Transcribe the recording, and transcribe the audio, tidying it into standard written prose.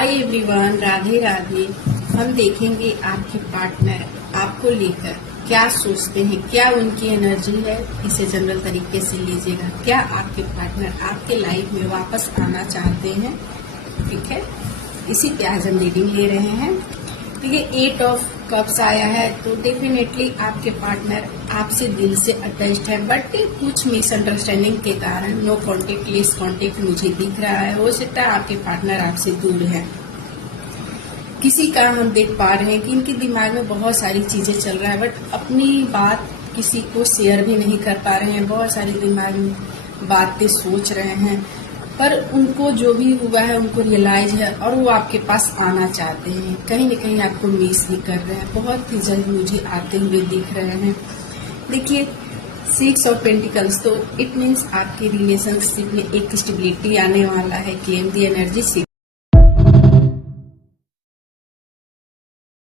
Hi everyone, Radhe Radhe. हम देखेंगे आपके पार्टनर आपको लेकर क्या सोचते हैं, क्या उनकी एनर्जी है। इसे जनरल तरीके से लीजिएगा। क्या आपके पार्टनर आपके लाइफ में वापस आना चाहते हैं? ठीक है, इसी पे आज हम रीडिंग ले रहे हैं। देखिए, 8 ऑफ कप्स आया है तो डेफिनेटली आपके पार्टनर आपसे दिल से अटैच्ड है, बट कुछ मिसअंडरस्टैंडिंग के कारण नो कॉन्टेक्ट, लेस कॉन्टेक्ट मुझे दिख रहा है। हो सकता है आपके पार्टनर आपसे दूर है। किसी का हम देख पा रहे हैं कि इनके दिमाग में बहुत सारी चीजें चल रहा है, बट अपनी बात किसी को शेयर भी नहीं कर पा रहे हैं। बहुत सारी दिमाग में बातें सोच रहे हैं, पर उनको जो भी हुआ है उनको रियलाइज है और वो आपके पास आना चाहते हैं। कहीं न कहीं आपको मिस भी कर रहे हैं। बहुत ही जल्द मुझे आते हुए दिख रहे हैं। देखिए, 6 ऑफ पेंटिकल्स, तो इट मीन्स आपके रिलेशनशिप में एक स्टेबिलिटी आने वाला है। क्लेम दी एनर्जी।